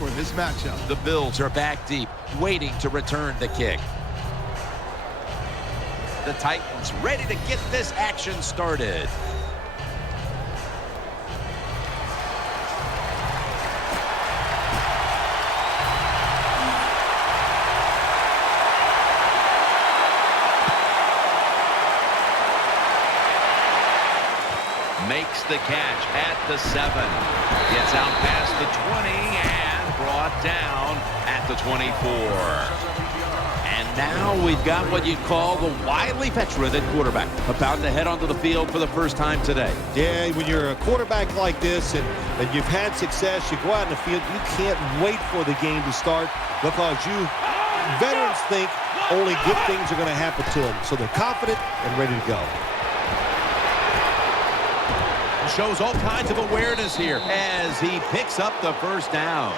for this matchup. The Bills are back deep, waiting to return the kick. The Titans ready to get this action started. Makes the catch at the 7. Gets out past the 20 and brought down at the 24. And now we've got what you'd call the wily veteran at quarterback, about to head onto the field for the first time today. Yeah, when you're a quarterback like this and you've had success, you go out in the field, you can't wait for the game to start because you veterans think only good things are going to happen to them. So they're confident and ready to go. Shows all kinds of awareness here as he picks up the first down.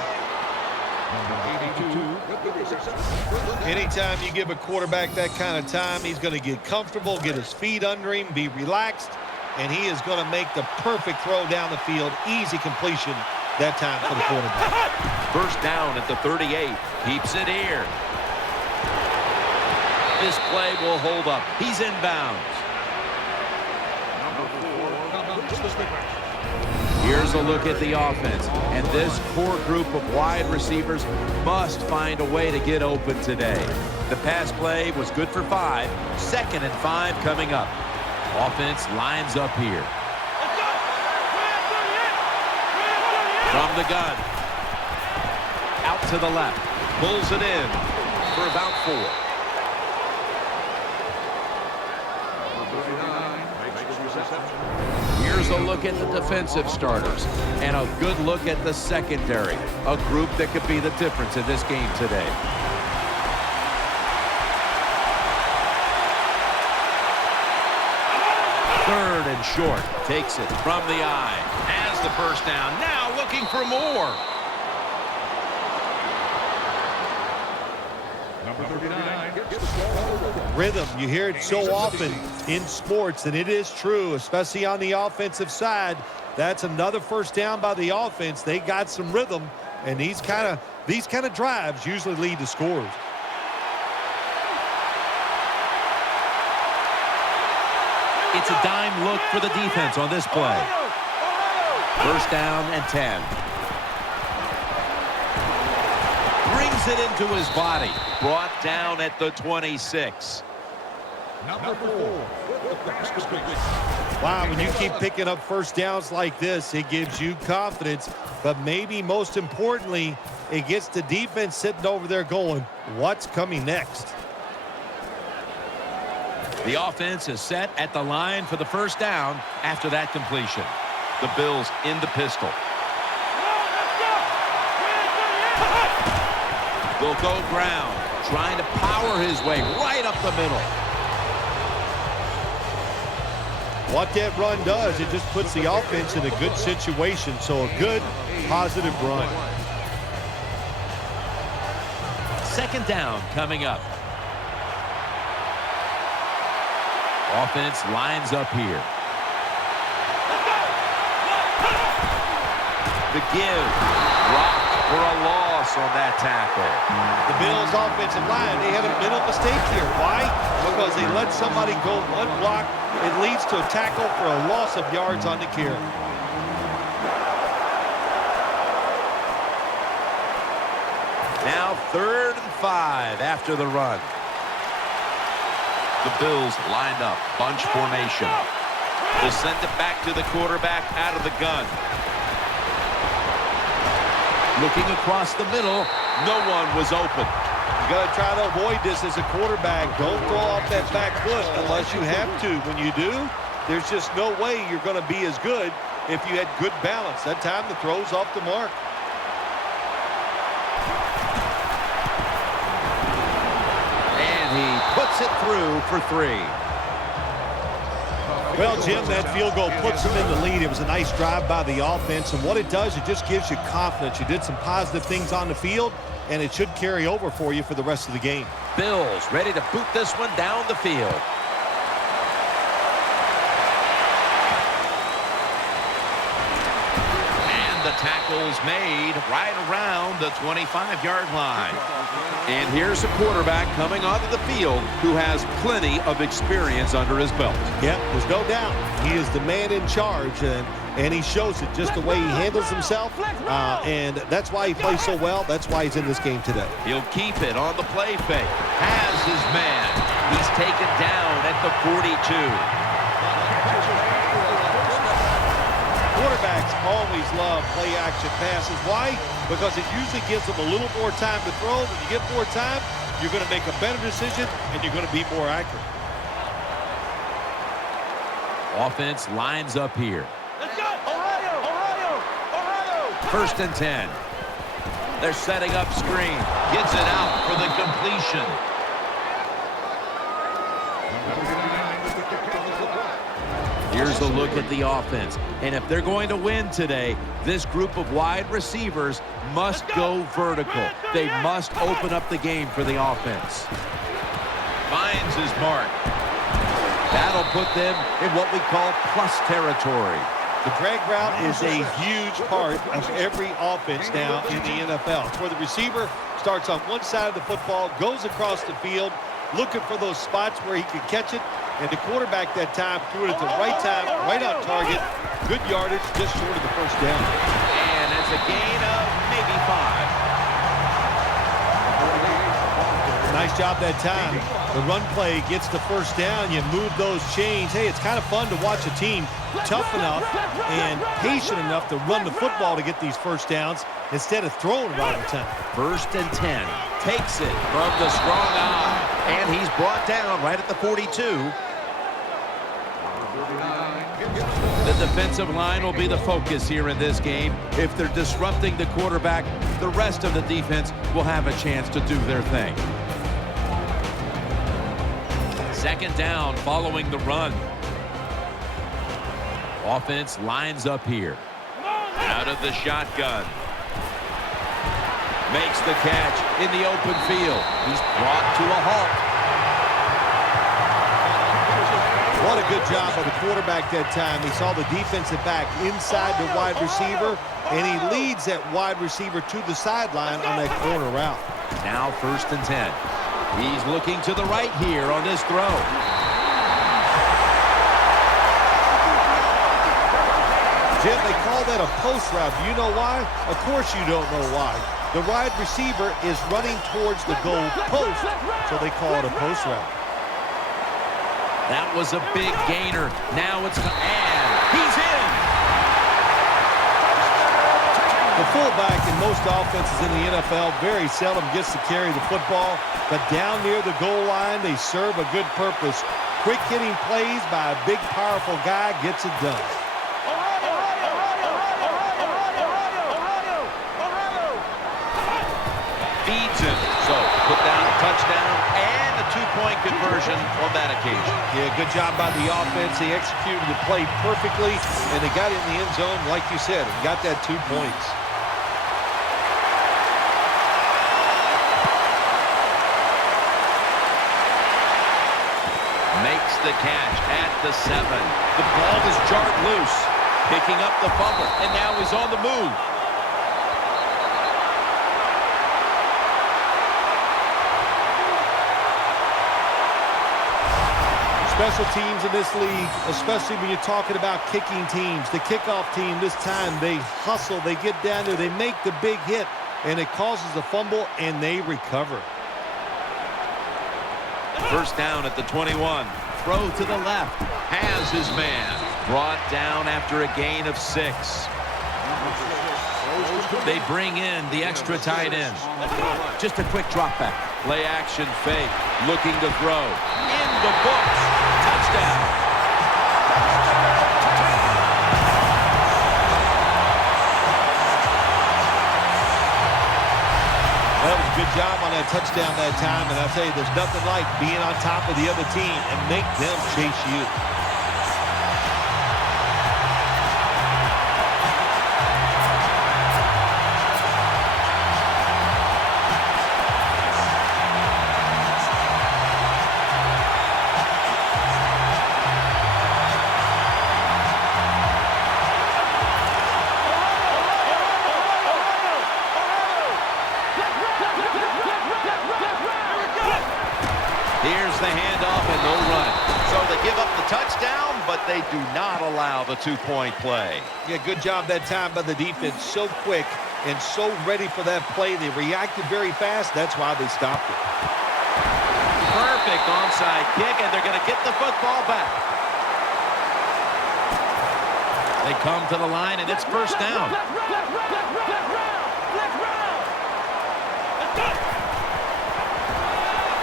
Anytime you give a quarterback that kind of time, he's going to get comfortable, get his feet under him, be relaxed, and he is going to make the perfect throw down the field. Easy completion that time for the quarterback. First down at the 38. Keeps it here. This play will hold up. He's inbounds. Here's a look at the offense, and this core group of wide receivers must find a way to get open today. The pass play was good for 5. 2nd and 5 coming up. Offense lines up here. From the gun. Out to the left. Pulls it in for about 4. Here's a look at the defensive starters and a good look at the secondary, a group that could be the difference in this game today. Third and short, takes it from the eye, has the first down, now looking for more. Number 39. Rhythm, you hear it so often in sports, and it is true, especially on the offensive side. That's another first down by the offense. They got some rhythm, and these kind of drives usually lead to scores. It's a dime look for the defense on this play. First down and 10. Brings it into his body. Brought down at the 26. Number 4. Wow, when you keep picking up first downs like this, it gives you confidence. But maybe most importantly, it gets the defense sitting over there going, what's coming next? The offense is set at the line for the first down after that completion. The Bills in the pistol. Will go ground, trying to power his way right up the middle. What that run does, it just puts the offense in a good situation. So a good, positive run. Second down coming up. Offense lines up here. The give. Rocked for a loss on that tackle. The Bills' offensive line, they had a mental mistake here. Why? Because they let somebody go unblocked. It leads to a tackle for a loss of yards on the carry. Now 3rd and 5 after the run. The Bills lined up, bunch formation. They'll send it back to the quarterback out of the gun. Looking across the middle, no one was open. You got to try to avoid this as a quarterback. Don't throw off that back foot unless you have to. When you do, there's just no way you're going to be as good if you had good balance. That time the throw's off the mark. And he puts it through for 3. Well, Jim, that field goal puts them in the lead. It was a nice drive by the offense, and what it does, it just gives you confidence. You did some positive things on the field, and it should carry over for you for the rest of the game. Bills ready to boot this one down the field. And the tackle tackles made right around the 25-yard line. And here's a quarterback coming onto the field who has plenty of experience under his belt. Yep, there's no doubt. He is the man in charge, and he shows it just the way he handles himself, and that's why he plays so well. That's why he's in this game today. He'll keep it on the play fake. Has his man. He's taken down at the 42. Quarterbacks always love play-action passes. Why? Because it usually gives them a little more time to throw. When you get more time, you're going to make a better decision, and you're going to be more accurate. Offense lines up here. Let's go! Ohio! 1st and 10. They're setting up screen. Gets it out for the completion. Here's a look at the offense. And if they're going to win today, this group of wide receivers must go vertical. They must open up the game for the offense. Finds his mark. That'll put them in what we call plus territory. The drag route is a huge part of every offense now in the NFL. It's where the receiver starts on one side of the football, goes across the field, looking for those spots where he can catch it, and the quarterback that time threw it at the right time, right on target. Good yardage, just short of the first down. And that's a gain of maybe 5. Nice job that time. The run play gets the first down. You move those chains. Hey, it's kind of fun to watch a team tough enough and patient enough to run the football to get these first downs instead of throwing it all the time. 1st and 10. Takes it from the strong eye. And he's brought down right at the 42. The defensive line will be the focus here in this game. If they're disrupting the quarterback, the rest of the defense will have a chance to do their thing. 2nd down following the run. Offense lines up here. Out of the shotgun. Makes the catch in the open field. He's brought to a halt. What a good job by the quarterback that time. He saw the defensive back inside the wide receiver, and he leads that wide receiver to the sideline on that corner route. Now 1st and 10. He's looking to the right here on this throw. Jim, they call that a post route. Do you know why? Of course you don't know why. The wide receiver is running towards the goal post, so they call it a post route. That was a big gainer. Now it's and he's in. The fullback in most offenses in the NFL very seldom gets to carry the football, but down near the goal line, they serve a good purpose. Quick hitting plays by a big, powerful guy gets it done. Feeds him. So put down a touchdown and a 2-point conversion on that occasion. Yeah, good job by the offense. They executed the play perfectly, and they got it in the end zone, like you said, and got that 2 points. Makes the catch at the 7. The ball is jarred loose. Picking up the fumble, and now he's on the move. Special teams in this league, especially when you're talking about kicking teams. The kickoff team this time, they hustle, they get down there, they make the big hit, and it causes a fumble, and they recover. 1st down at the 21. Throw to the left. Has his man. Brought down after a gain of 6. They bring in the extra tight end. Just a quick drop back. Play action fake. Looking to throw. In the books. Touchdown. That was a good job on that touchdown that time, and I'll tell you, there's nothing like being on top of the other team and make them chase you. the handoff, and they'll run it. So they give up the touchdown, but they do not allow the two-point play. Yeah, good job that time by the defense. So quick and so ready for that play. They reacted very fast. That's why they stopped it. Perfect onside kick, and they're going to get the football back. They come to the line, and it's first down.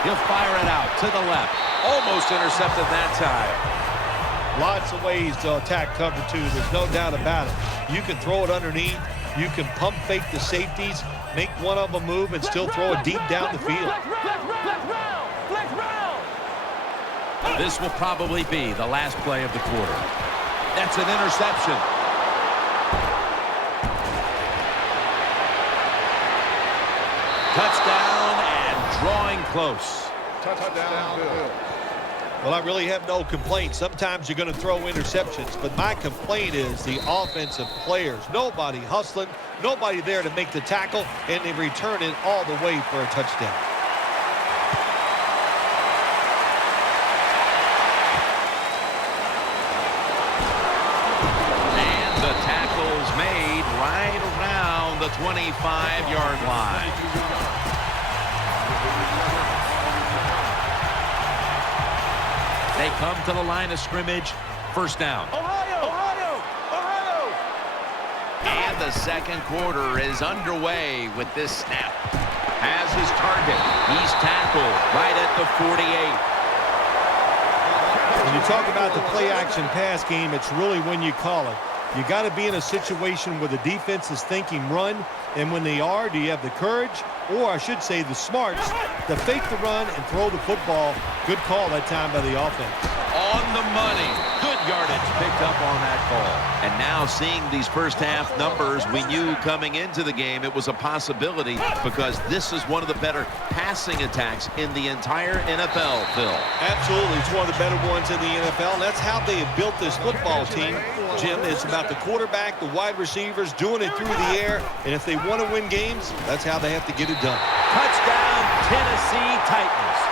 He'll fire it out to the left. Almost intercepted that time. Lots of ways to attack cover two. There's no doubt about it. You can throw it underneath. You can pump fake the safeties, make one of them move, and still throw it deep down the field. This will probably be the last play of the quarter. That's an interception. Touchdown and drawing close. Touchdown, Bill. Well, I really have no complaints. Sometimes you're going to throw interceptions, but my complaint is the offensive players. Nobody hustling, nobody there to make the tackle, and they return it all the way for a touchdown. And the tackle's made right around the 25-yard line. They come to the line of scrimmage. First down. Ohio! And the second quarter is underway with this snap. Has his target. He's tackled right at the 48. When you talk about the play-action pass game, it's really when you call it. You got to be in a situation where the defense is thinking run, and when they are, do you have the courage, or I should say the smarts, to fake the run and throw the football? Good call that time by the offense. On the money. Good yardage picked up on that call. And now seeing these first half numbers, we knew coming into the game it was a possibility because this is one of the better passing attacks in the entire NFL, Phil. Absolutely. It's one of the better ones in the NFL. And that's how they have built this football team, Jim. It's about the quarterback, the wide receivers, doing it through the air. And if they want to win games, that's how they have to get it done. Touchdown, Tennessee Titans.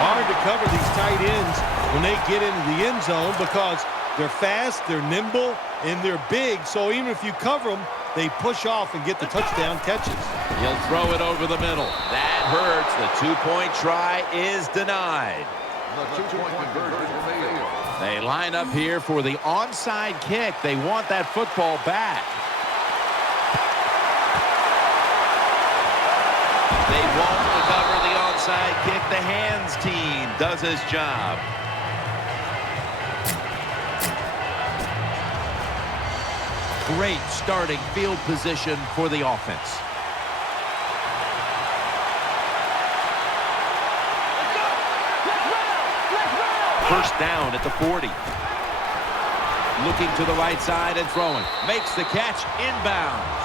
Hard to cover these tight ends when they get into the end zone because they're fast, they're nimble, and they're big. So even if you cover them, they push off and get the touchdown catches. He'll throw it over the middle. That hurts. The two-point try is denied. The two-point conversion failed. They line up here for the onside kick. They want that football back. They won't recover the onside kick. The hands team does his job. Great starting field position for the offense. First down at the 40. Looking to the right side and throwing. Makes the catch inbounds.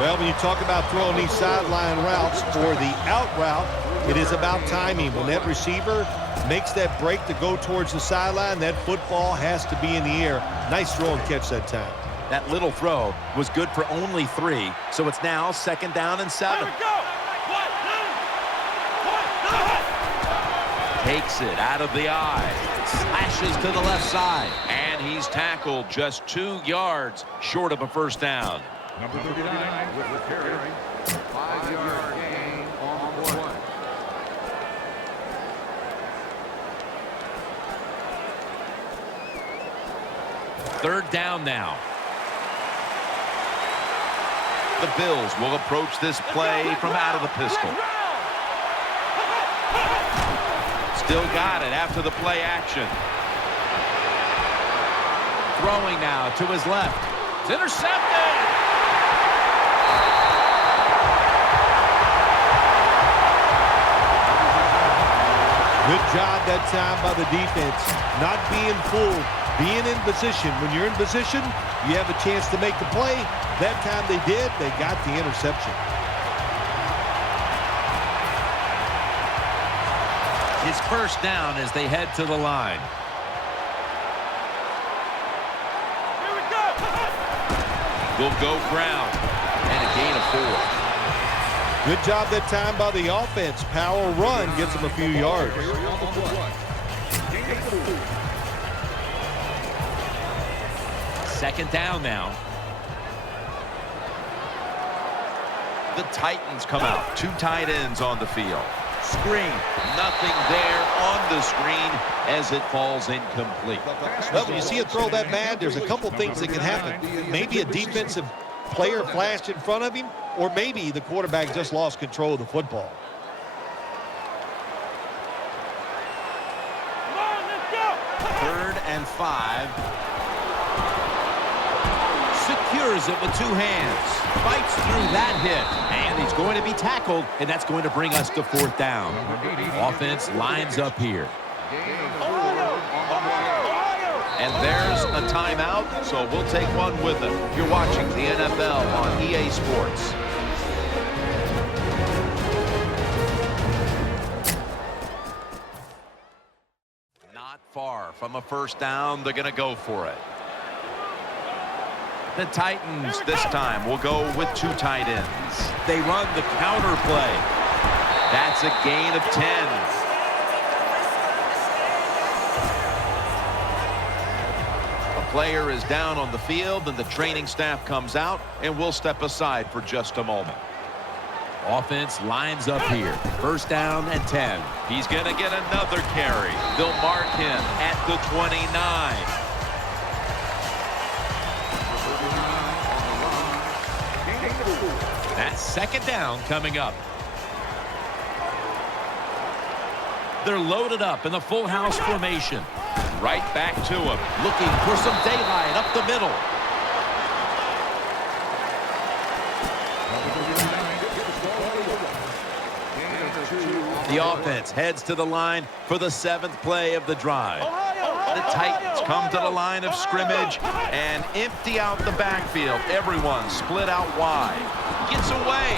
Well, when you talk about throwing these sideline routes or the out route, it is about timing. When that receiver makes that break to go towards the sideline, that football has to be in the air. Nice throw and catch that time. That little throw was good for only 3, so it's now second down and 7. Takes it out of the eye. Slashes to the left side. And he's tackled just 2 yards short of a first down. Number 39 with the carry. 5-yard gain on the play. Third down now. The Bills will approach this play from out of the pistol. Still got it after the play action. Throwing now to his left. It's intercepted. Good job that time by the defense. Not being fooled, being in position. When you're in position, you have a chance to make the play. That time they did. They got the interception. His first down as they head to the line. Here we go. Will go ground. And a gain of 4. Good job that time by the offense. Power run gets them a few yards. Second down now. The Titans come out. 2 tight ends on the field. Screen. Nothing there on the screen as it falls incomplete. Well, when you see a throw that bad, there's a couple things that can happen. Maybe a defensive player flashed in front of him, or maybe the quarterback just lost control of the football. Third and 5. Secures it with 2 hands. Fights through that hit. And he's going to be tackled, and that's going to bring us to 4th down. Offense lines up here. And there's a timeout, so we'll take one with it. You're watching the NFL on EA Sports. Not far from a first down. They're going to go for it. The Titans this time will go with 2 tight ends. They run the counter play. That's a gain of 10. A player is down on the field, and the training staff comes out, and we'll step aside for just a moment. Offense lines up here. First down and 10. He's going to get another carry. They'll mark him at the 29. That's second down coming up. They're loaded up in the full house formation. Right back to him. Looking for some daylight up the middle. The offense heads to the line for the 7th play of the drive. The Titans come to the line of scrimmage and empty out the backfield. Everyone split out wide. Gets away.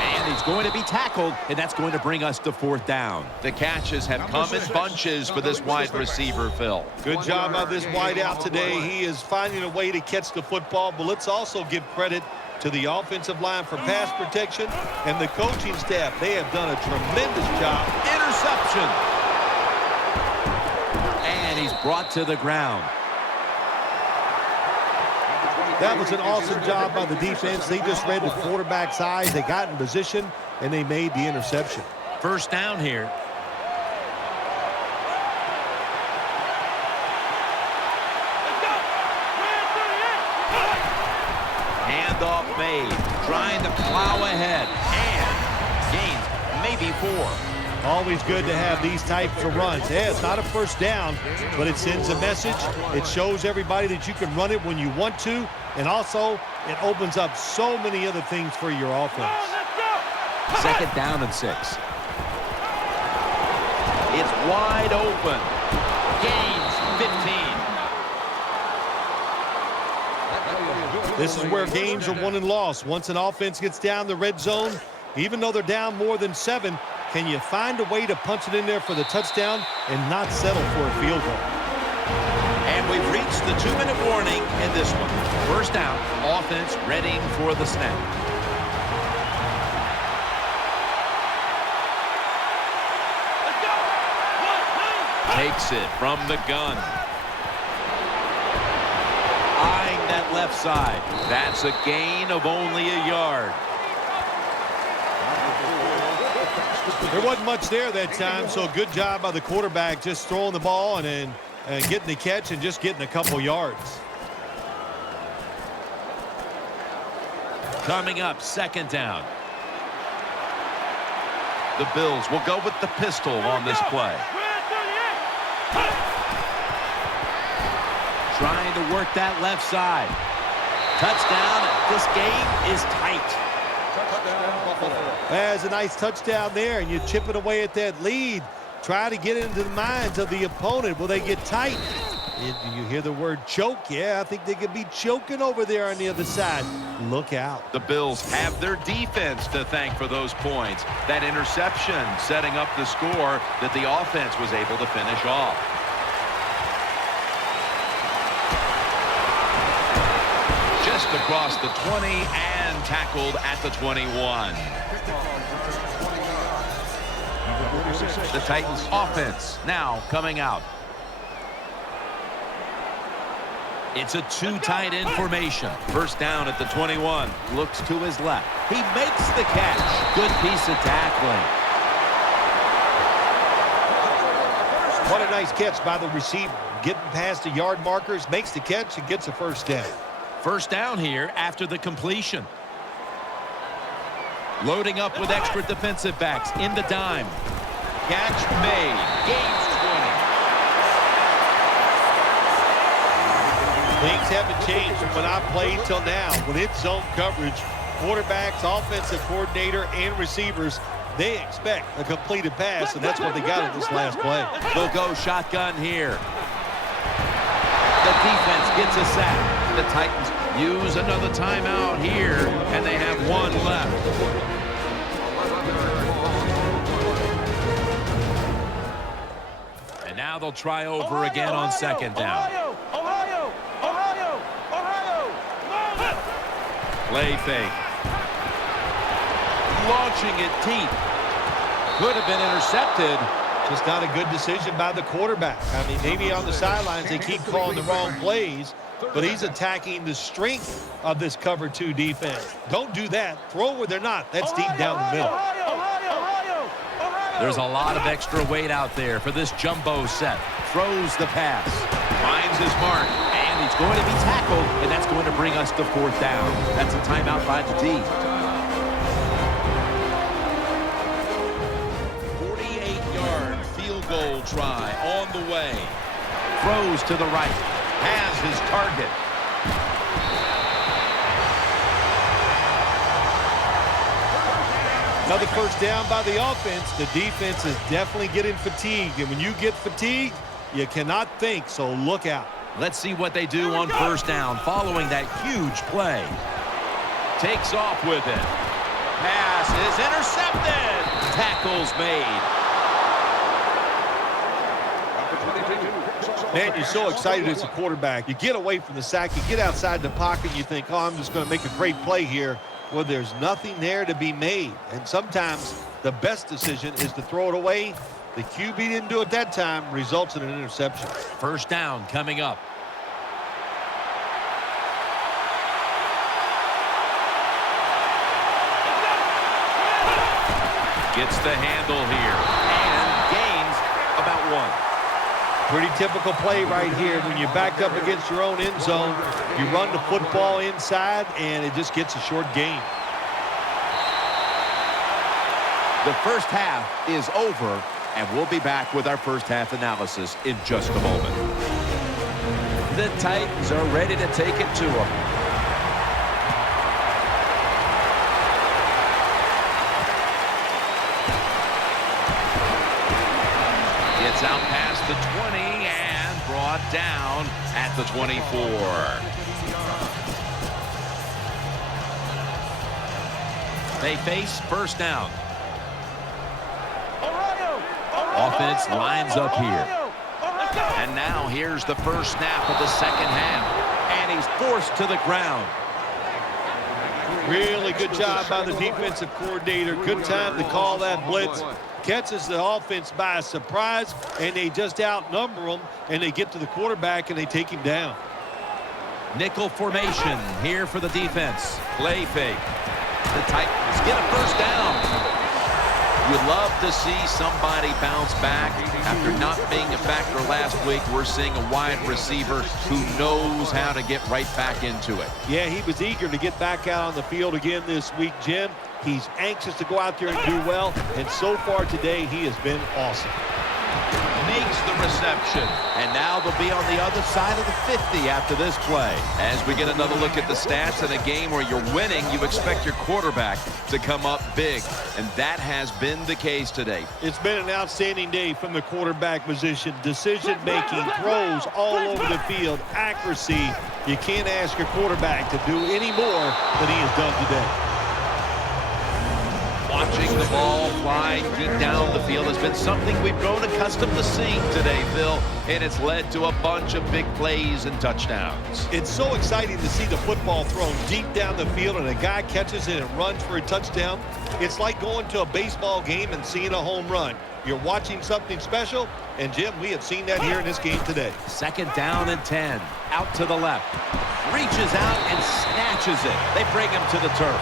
And he's going to be tackled, and that's going to bring us to 4th down. The catches have come in bunches for this wide receiver, Phil. Good job by this wide out today. He is finding a way to catch the football, but let's also give credit to the offensive line for pass protection and the coaching staff. They have done a tremendous job. Interception. And he's brought to the ground. That was an awesome job by the defense. They just read the quarterback's eyes. They got in position, and they made the interception. First down here. Handoff made. Trying to plow ahead. And gains maybe 4. Always good to have these types of runs. Yeah, it's not a first down, but it sends a message. It shows everybody that you can run it when you want to, and also it opens up so many other things for your offense. Second down and 6. It's wide open. Gains 15. This is where games are won and lost. Once an offense gets down the red zone, even though they're down more than 7, can you find a way to punch it in there for the touchdown and not settle for a field goal? And we've reached the 2-minute warning in this one. First down, offense readying for the snap. Takes it from the gun. Eyeing that left side. That's a gain of only a yard. There wasn't much there that time, so good job by the quarterback just throwing the ball and then getting the catch and just getting a couple yards. Coming up, second down. The Bills will go with the pistol on this play. Trying to work that left side. Touchdown. This game is tight. There's a nice touchdown there, and you chip it away at that lead. Try to get into the minds of the opponent. Will they get tight? You hear the word choke? Yeah, I think they could be choking over there on the other side. Look out. The Bills have their defense to thank for those points. That interception setting up the score that the offense was able to finish off. Just across the 20, and tackled at the 21. The Titans offense now coming out. It's a two tight end formation. First down at the 21. Looks to his left. He makes the catch. Good piece of tackling. What a nice catch by the receiver. Getting past the yard markers, makes the catch, and gets a first down. First down here after the completion. Loading up with extra defensive backs in the dime. Catch made. Gains 20. Things haven't changed from when I played till now. When it's zone coverage, quarterbacks, offensive coordinator, and receivers, they expect a completed pass, and that's what they got in this last play. They'll go shotgun here. The defense gets a sack. The Titans use another timeout here, and they have one left. And now they'll try over again on second down. Play fake. Launching it deep. Could have been intercepted. Just not a good decision by the quarterback. I mean, maybe on the sidelines they keep calling the wrong plays, but he's attacking the strength of this cover 2 defense. Don't do that. Throw where they're not. That's deep down the middle. There's a lot of extra weight out there for this jumbo set. Throws the pass. Finds his mark. And he's going to be tackled, and that's going to bring us to fourth down. That's a timeout by the D. 48-yard field goal try on the way. Throws to the right. Has his target. Another first down by the offense. The defense is definitely getting fatigued, and when you get fatigued, you cannot think, so look out. Let's see what they do on first down following that huge play. Takes off with it. Pass is intercepted. Tackles made. Man, you're so excited as a quarterback. You get away from the sack, you get outside the pocket, and you think, oh, I'm just going to make a great play here. Well, there's nothing there to be made. And sometimes the best decision is to throw it away. The QB didn't do it that time, results in an interception. First down coming up. Gets the handle here and gains about 1. Pretty typical play right here. When you're backed up against your own end zone, you run the football inside, and it just gets a short gain. The first half is over, and we'll be back with our first half analysis in just a moment. The Titans are ready to take it to them. Gets out past the 20 and brought down at the 24. They face first down. Offense lines up here. And now here's the first snap of the second half. And he's forced to the ground. Really good job by the defensive coordinator. Good time to call that blitz. Catches the offense by surprise, and they just outnumber them, and they get to the quarterback, and they take him down. Nickel formation here for the defense. Play fake. The Titans get a first down. You'd love to see somebody bounce back. After not being a factor last week, we're seeing a wide receiver who knows how to get right back into it. Yeah, he was eager to get back out on the field again this week, Jim. He's anxious to go out there and do well, and so far today, he has been awesome. Makes the reception, and now they'll be on the other side of the 50 after this play. As we get another look at the stats in a game where you're winning, you expect your quarterback to come up big, and that has been the case today. It's been an outstanding day from the quarterback position. Decision-making, throws all over the field, accuracy. You can't ask your quarterback to do any more than he has done today. Watching the ball fly deep down the field has been something we've grown accustomed to seeing today, Phil, and it's led to a bunch of big plays and touchdowns. It's so exciting to see the football thrown deep down the field and a guy catches it and runs for a touchdown. It's like going to a baseball game and seeing a home run. You're watching something special, and Jim, we have seen that here in this game today. 2nd down and 10. Out to the left. Reaches out and snatches it. They bring him to the turf.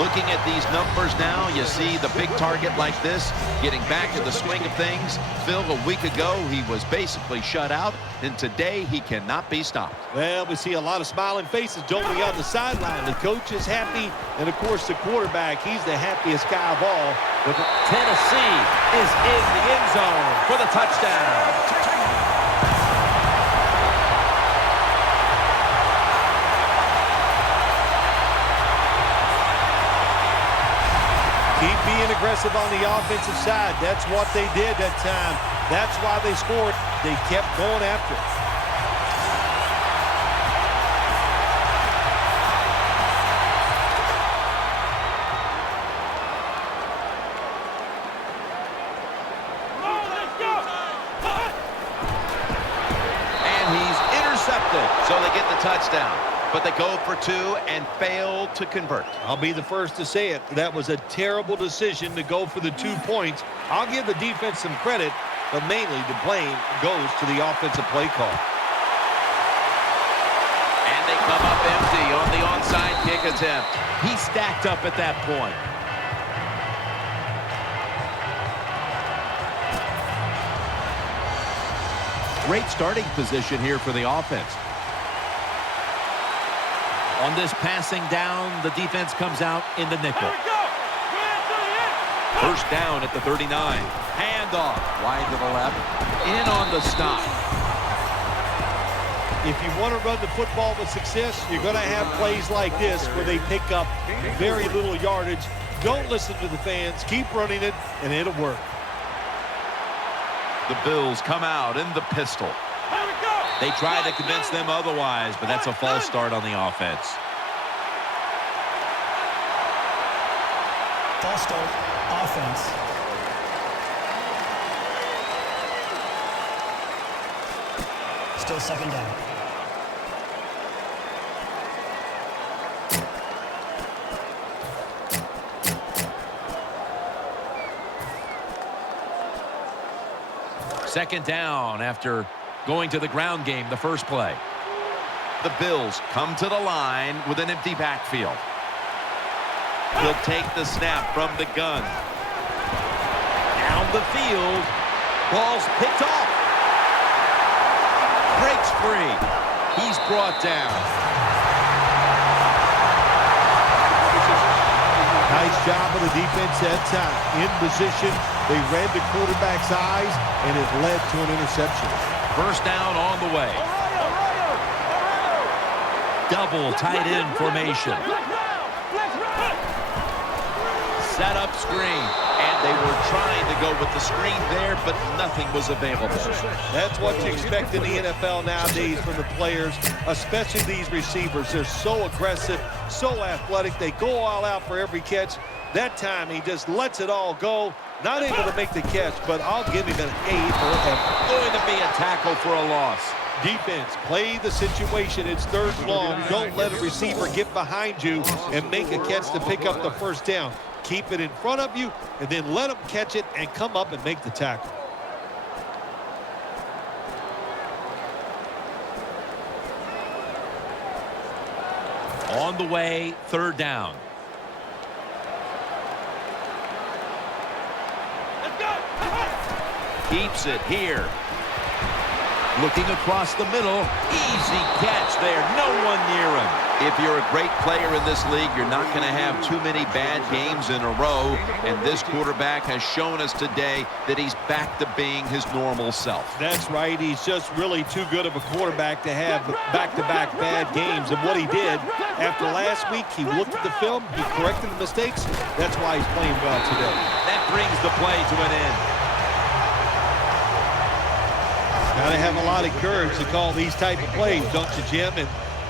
Looking at these numbers now, you see the big target like this, getting back to the swing of things. Phil, a week ago, he was basically shut out, and today he cannot be stopped. Well, we see a lot of smiling faces, don't we, on the sideline. The coach is happy, and of course the quarterback, he's the happiest guy of all. Tennessee is in the end zone for the touchdown. Keep being aggressive on the offensive side. That's what they did that time. That's why they scored. They kept going after it. And he's intercepted, so they get the touchdown. But they go for 2 and fail to convert. I'll be the first to say it. That was a terrible decision to go for the 2 points. I'll give the defense some credit, but mainly the blame goes to the offensive play call. And they come up empty on the onside kick attempt. He stacked up at that point. Great starting position here for the offense. On this passing down, the defense comes out in the nickel. 1st down at the 39. Handoff wide to the left. In on the stop. If you want to run the football with success, you're going to have plays like this where they pick up very little yardage. Don't listen to the fans. Keep running it, and it'll work. The Bills come out in the pistol. They try to convince them otherwise, but that's a false start on the offense. False start, offense. Still 2nd down. Second down after going to the ground game the first play. The Bills come to the line with an empty backfield. He'll take the snap from the gun. Down the field. Ball's picked off. Breaks free. He's brought down. Nice job of the defense that time. In position, they read the quarterback's eyes, and it led to an interception. 1st down on the way. Double tight end formation. Set up screen. And they were trying to go with the screen there, but nothing was available. That's what you expect in the NFL nowadays from the players, especially these receivers. They're so aggressive, so athletic. They go all out for every catch. That time, he just lets it all go. Not able to make the catch, but I'll give him an A for effort. Going to be a tackle for a loss. Defense, play the situation. It's 3rd long. Don't let a receiver get behind you and make a catch to pick up the 1st down. Keep it in front of you, and then let them catch it and come up and make the tackle. On the way, 3rd down. Keeps it here. Looking across the middle. Easy catch there. No one near him. If you're a great player in this league, you're not going to have too many bad games in a row. And this quarterback has shown us today that he's back to being his normal self. That's right. He's just really too good of a quarterback to have back-to-back bad games. And what he did after last week, he looked at the film, he corrected the mistakes. That's why he's playing well today. That brings the play to an end. Got to have a lot of courage to call these type of plays, don't you, Jim?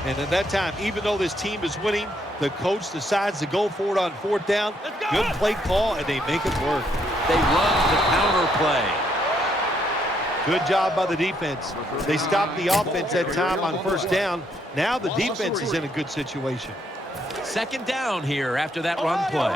And at that time, even though this team is winning, the coach decides to go for it on 4th down. Good play call, and they make it work. They run the counter play. Good job by the defense. They stopped the offense that time on first down. Now the defense is in a good situation. Second down here after that run play.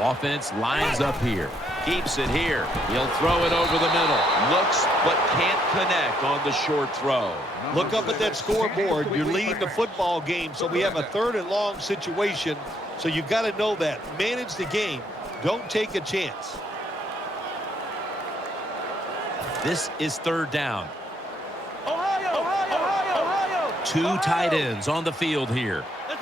Offense lines up here. Keeps it here. He'll throw it over the middle. Looks but can't connect on the short throw. Look up at that scoreboard. You're leading the football game, so we have a 3rd and long situation. So you've got to know that. Manage the game. Don't take a chance. This is 3rd down. Two tight ends on the field here. The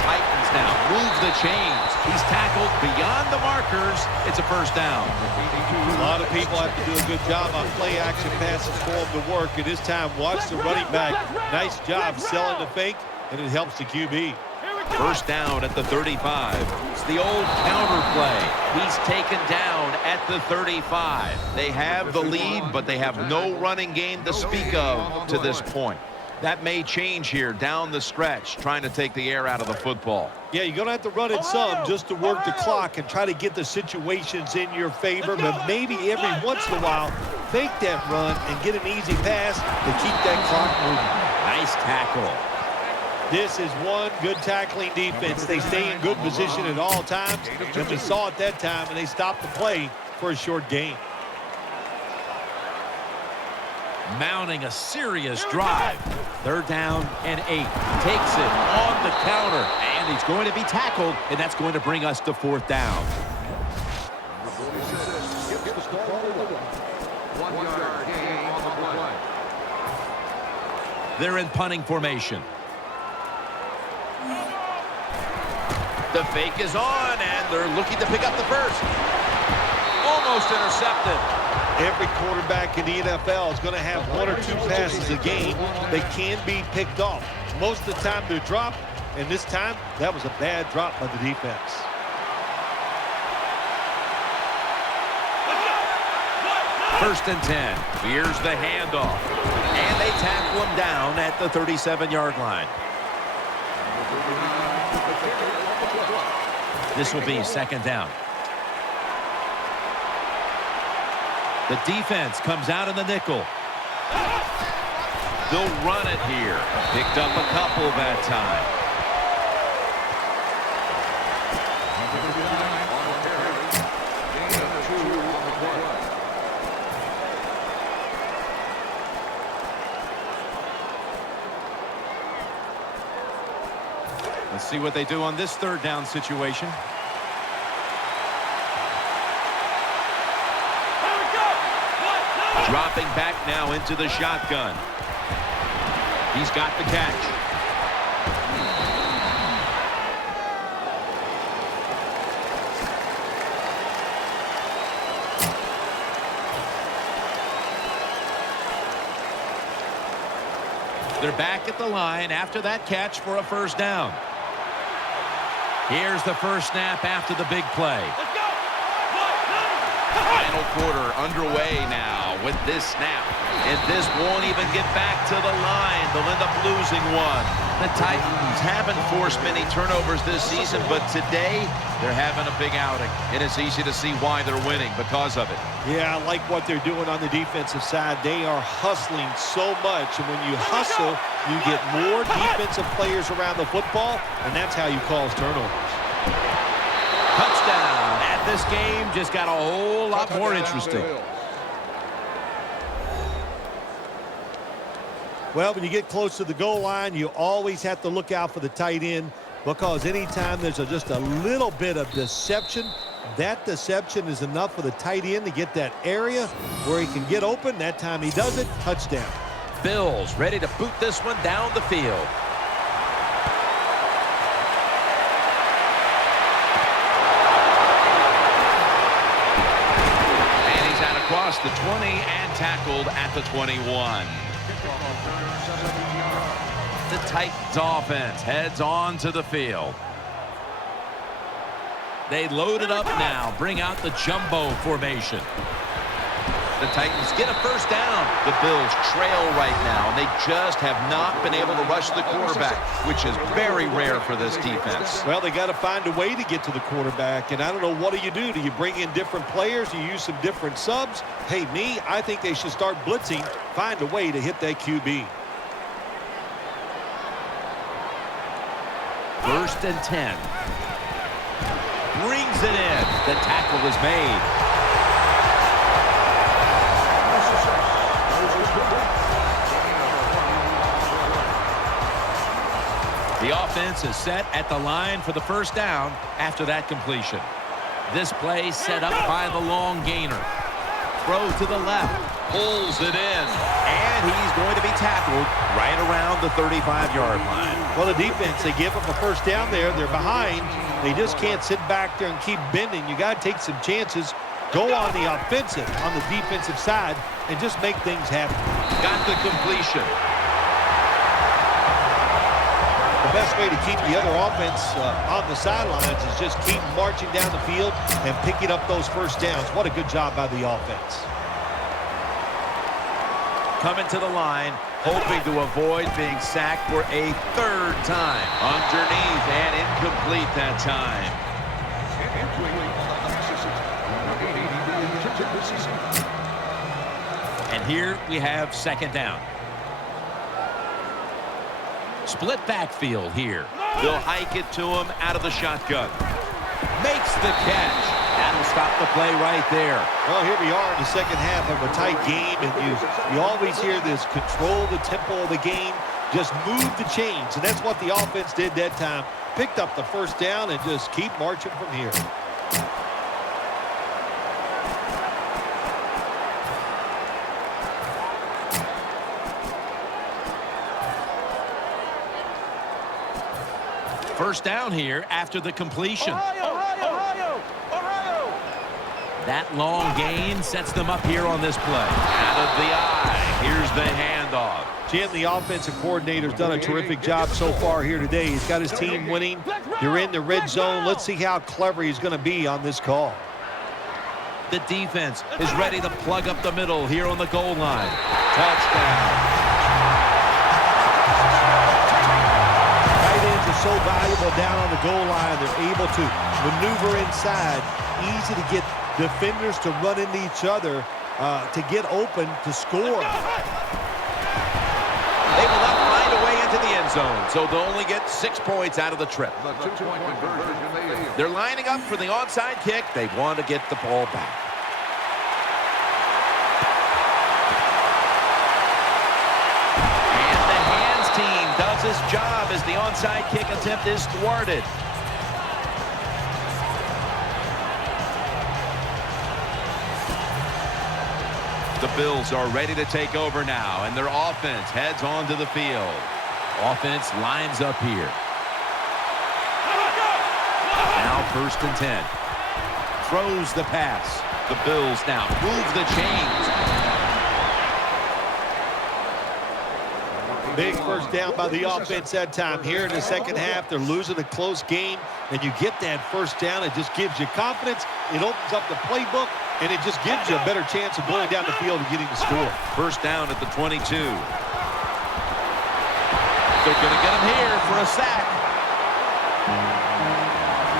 Titans now move the chains. He's tackled beyond the markers. It's a first down. A lot of people have to do a good job on play action passes for him to work. And this time, watch the running back. Nice job selling the fake, and it helps the QB. First down at the 35. It's the old counter play. He's taken down at the 35. They have the lead, but they have no running game to speak of to this point. That may change here down the stretch, trying to take the air out of the football. Yeah, you're going to have to run it some just to work the clock and try to get the situations in your favor. But maybe every once in a while, fake that run and get an easy pass to keep that clock moving. Nice tackle. This is one good tackling defense. They stay in good position at all times. And we saw it that time, and they stopped the play for a short gain. Mounting a serious drive. 3rd down and 8. Takes it on the counter, and he's going to be tackled, and that's going to bring us to 4th down. 1 yard gain on the play. They're in punting formation. The fake is on, and they're looking to pick up the first. Almost intercepted. Every quarterback in the NFL is going to have 1 or 2 passes a game that can be picked off. Most of the time they're dropped, and this time that was a bad drop by the defense. First and 10. Here's the handoff. And they tackle him down at the 37-yard line. This will be 2nd down. The defense comes out in the nickel. They'll run it here. Picked up a couple that time. Let's see what they do on this 3rd down situation. Dropping back now into the shotgun. He's got the catch. They're back at the line after that catch for a first down. Here's the first snap after the big play. Final quarter underway now with this snap. And this won't even get back to the line. They'll end up losing one. The Titans haven't forced many turnovers this season, but today they're having a big outing. And it's easy to see why they're winning because of it. Yeah, I like what they're doing on the defensive side. They are hustling so much. And when you hustle, you get more defensive players around the football, and that's how you cause turnovers. Touchdown. And this game just got a whole lot more interesting. Well, when you get close to the goal line, you always have to look out for the tight end, because anytime there's just a little bit of deception, that deception is enough for the tight end to get that area where he can get open. That time he does it. Touchdown. Bills ready to boot this one down the field. And he's out across the 20 and tackled at the 21. The Titans offense heads on to the field. They load it up now, bring out the jumbo formation. The Titans get a first down. The Bills trail right now, and they just have not been able to rush the quarterback, which is very rare for this defense. Well, they got to find a way to get to the quarterback, and I don't know, what do? Do you bring in different players? Do you use some different subs? Hey, I think they should start blitzing, find a way to hit that QB. First and 10. Brings it in. The tackle is made. The offense is set at the line for the first down after that completion. This play set up by the long gainer. Throw to the left. Pulls it in. And he's going to be tackled right around the 35-yard line. Well, the defense, they give up a first down there. They're behind. They just can't sit back there and keep bending. You got to take some chances. Go on the offensive, on the defensive side, and just make things happen. Got the completion. The best way to keep the other offense on the sidelines is just keep marching down the field and picking up those first downs. What a good job by the offense. Coming to the line, hoping to avoid being sacked for a third time. Underneath and incomplete that time. And here we have second down. Split backfield here. They'll hike it to him out of the shotgun. Makes the catch. That'll stop the play right there. Well, here we are in the second half of a tight game, and you always hear this: control the tempo of the game, just move the chains, and that's what the offense did that time. Picked up the first down and just keep marching from here. First down here after the completion. Ohio! That long gain sets them up here on this play. Out of the eye. Here's the handoff. Jim, the offensive coordinator's done a terrific job so far here today. He's got his team winning. You're in the red zone. Let's see how clever he's going to be on this call. The defense is ready to plug up the middle here on the goal line. Touchdown. Tight ends are so valuable down on the goal line. They're able to maneuver inside. Easy to get defenders to run into each other to get open to score. They will not find a way into the end zone, so they'll only get 6 points out of the trip. The 2-point conversion. They're lining up for the onside kick. They want to get the ball back. And the hands team does its job as the onside kick attempt is thwarted. The Bills are ready to take over now, and their offense heads onto the field. Offense lines up here. Now first and 10. Throws the pass. The Bills now move the chains. Big first down by the offense that time. Here in the second half, they're losing a close game, and you get that first down. It just gives you confidence. It opens up the playbook, and it just gives you a better chance of going down the field and getting the score. First down at the 22. They're going to get him here for a sack.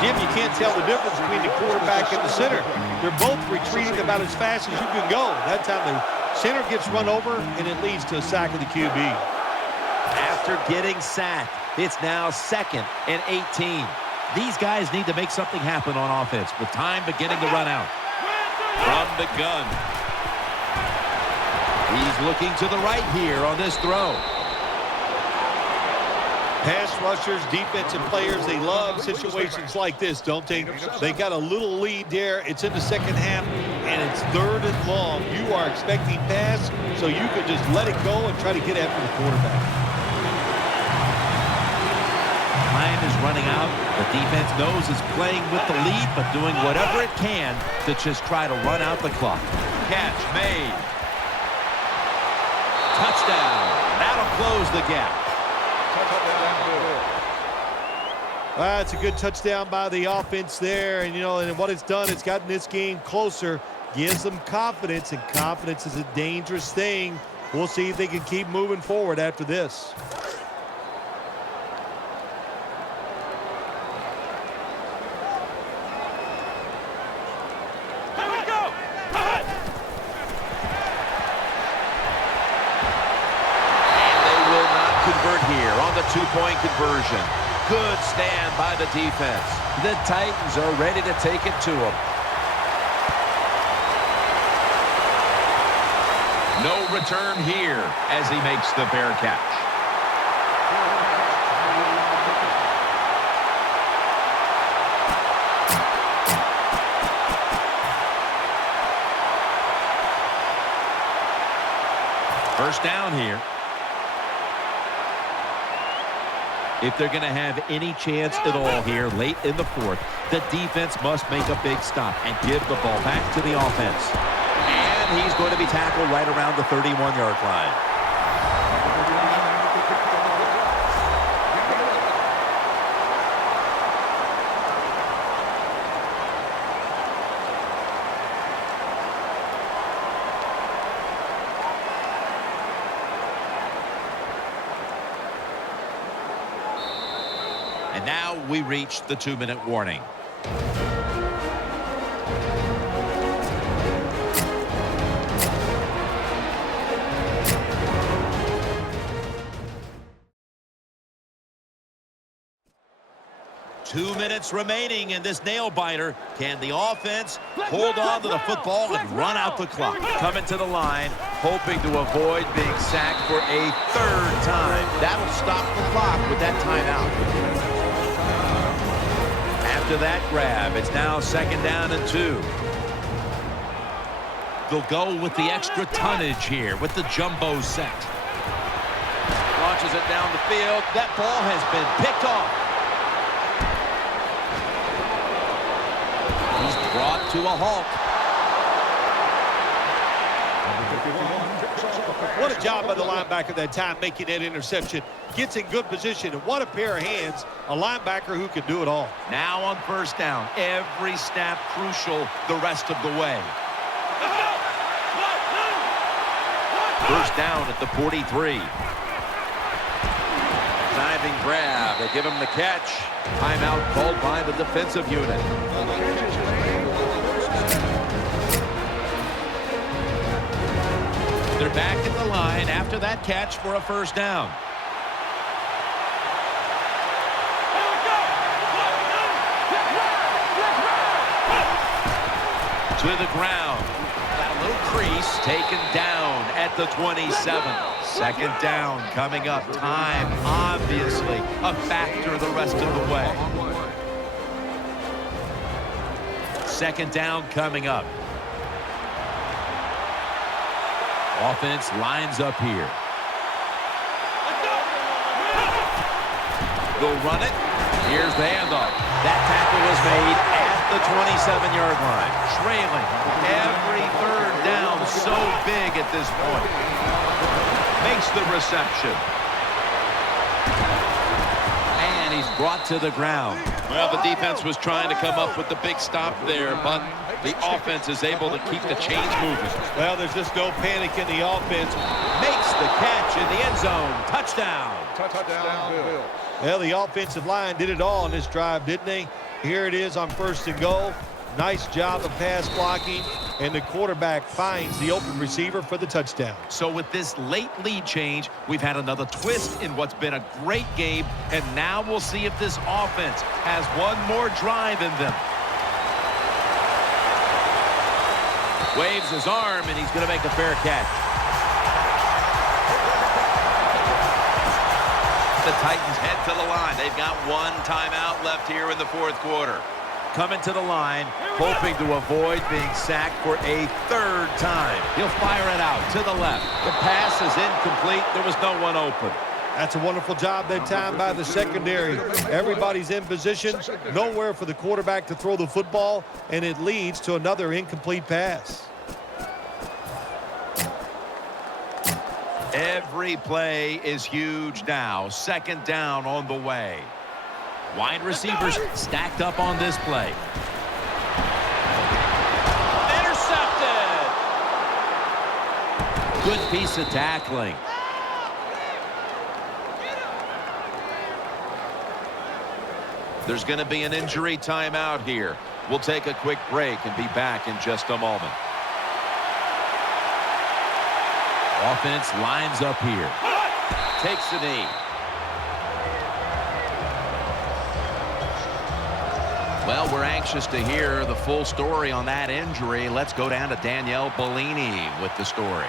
Jim, you can't tell the difference between the quarterback and the center. They're both retreating about as fast as you can go. That time the center gets run over, and it leads to a sack of the QB. After getting sacked, it's now 2nd and 18. These guys need to make something happen on offense with time beginning to run out. From the gun. He's looking to the right here on this throw. Pass rushers, defensive players, they love situations like this, don't they? They got a little lead there. It's in the second half, and it's 3rd and long. You are expecting pass, so you can just let it go and try to get after the quarterback. Time is running out. The defense knows it's playing with the lead, but doing whatever it can to just try to run out the clock. Catch made. Touchdown. That'll close the gap. It's a good touchdown by the offense there, and and what it's done, it's gotten this game closer. gives them confidence, and confidence is a dangerous thing. We'll see if they can keep moving forward after this. Here on the two-point conversion. Good stand by the defense. The Titans are ready to take it to them. No return here as he makes the fair catch. First down here. If they're going to have any chance at all here late in the fourth, the defense must make a big stop and give the ball back to the offense. And he's going to be tackled right around the 31-yard line. And now we reach the 2-minute warning. Two minutes remaining in this nail-biter. Can the offense hold on to the football and run out the clock? Coming to the line, hoping to avoid being sacked for a third time. That'll stop the clock with that timeout. After that grab, it's now 2nd down and 2. They'll go with the extra tonnage here with the jumbo set. Launches it down the field. That ball has been picked off. He's brought to a halt. What a job by the linebacker that time making that interception. Gets in good position, and what a pair of hands. A linebacker who can do it all. Now on first down, every snap crucial the rest of the way. First down at the 43. Diving grab. They give him the catch. Timeout called by the defensive unit. They're back at the line after that catch for a first down. To the ground. Got a little crease. Taken down at the 27. 2nd down coming up. Time, obviously, a factor the rest of the way. 2nd down coming up. Offense lines up here. They'll run it. Here's the handoff. That tackle was made at the 27-yard line. Trailing. Every third down so big at this point. Makes the reception. And he's brought to the ground. Well, the defense was trying to come up with the big stop there, but the offense is able to keep the chains moving. Well, there's just no panic in the offense. Makes the catch in the end zone. Touchdown. Touchdown, Bill. Well, the offensive line did it all on this drive, didn't they? Here it is on 1st and goal. Nice job of pass blocking, and the quarterback finds the open receiver for the touchdown. So with this late lead change, we've had another twist in what's been a great game, and now we'll see if this offense has one more drive in them. Waves his arm, and he's going to make a fair catch. The Titans head to the line. They've got one timeout left here in the 4th quarter. Coming to the line, hoping to avoid being sacked for a third time. He'll fire it out to the left. The pass is incomplete. There was no one open. That's a wonderful job that time by the secondary. Everybody's in position. Nowhere for the quarterback to throw the football, and it leads to another incomplete pass. Every play is huge now. 2nd down on the way. Wide receivers stacked up on this play. Intercepted. Good piece of tackling. There's going to be an injury timeout here. We'll take a quick break and be back in just a moment. Offense lines up here. Takes a knee. Well, we're anxious to hear the full story on that injury. Let's go down to Danielle Bellini with the story.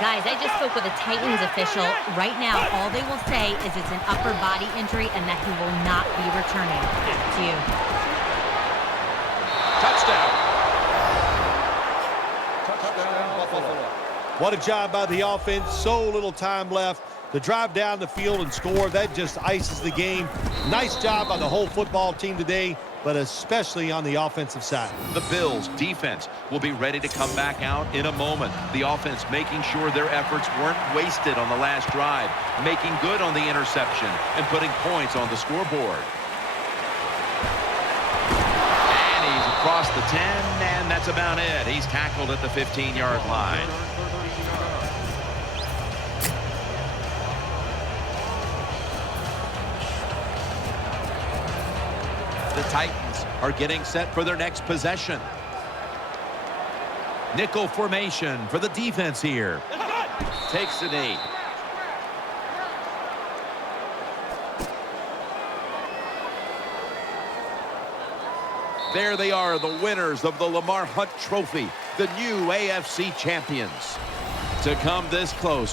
Guys, I just spoke with a Titans official. Right now, all they will say is it's an upper body injury and that he will not be returning. Back to you. Touchdown. Touchdown, Buffalo. What a job by the offense. So little time left to drive down the field and score. That just ices the game. Nice job by the whole football team today, but especially on the offensive side. The Bills defense will be ready to come back out in a moment. The offense making sure their efforts weren't wasted on the last drive, making good on the interception and putting points on the scoreboard. And he's across the 10, and that's about it. He's tackled at the 15-yard line. The Titans are getting set for their next possession. Nickel formation for the defense here. Takes a knee. There they are, the winners of the Lamar Hunt Trophy, the new AFC champions. To come this close